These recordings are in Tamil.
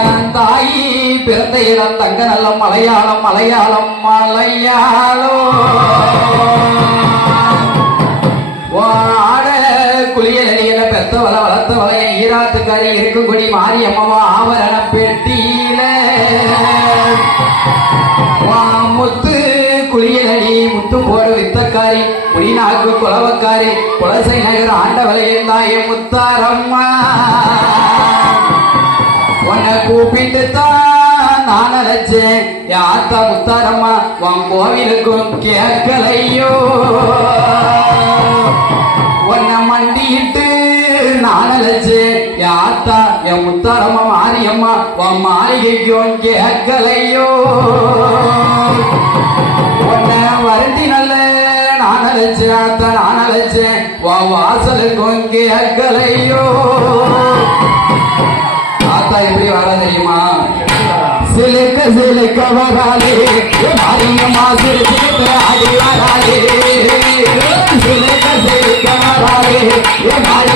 என் தாய் பிறந்த இடம் தங்க நல்ல மலையாளம் மலையாளம் மலையாளம் ஆட குளியல் அணியில பெத்தவளை வளர்த்தவளை என் ஈராத்துக்காரி இருக்கும்படி மாரியம்மாவா ஆவரண பெட்டியில. முத்து குளியல் அணி முத்து போட வித்தக்காரி புலிநாக்கு குலவக்காரி குலசை நகர் ஆண்டவளையின் தாயை முத்தாரம்மா. உன்னை கூப்பிட்டு தான் நான் நினைச்சேன் யாத்தா முத்தாரம்மா உன் கோவிலுக்கும் கேட்கலையோ? உன்னை மண்டிட்டு நான் நினைச்சேன் யாத்தா என் முத்தாரம்மா மாரியம்மா உன் மாளிகைக்கும் கேட்கலையோ? உன்னை வருந்தி நல்ல நான் நினைச்சேன் அத்தா நான் நினைச்சேன் உன் வாசலுக்கும் கேட்கலையோ? பார்த்தா எப்படி வர தெரியுமா சிலுக்க சிலுக்க வராலே பாருங்கம்மா சிலுக்க ஆடி வராலே சிலுக்க சிலுக்க வராலே பாருங்க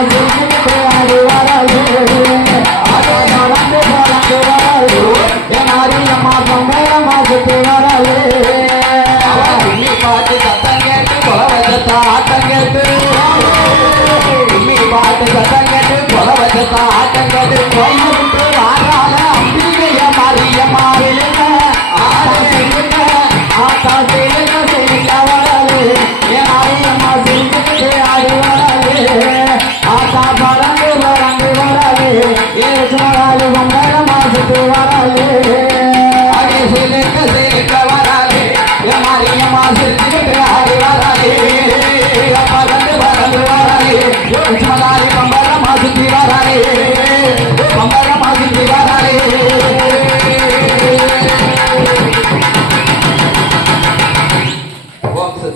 I do, I do, I do. மாறி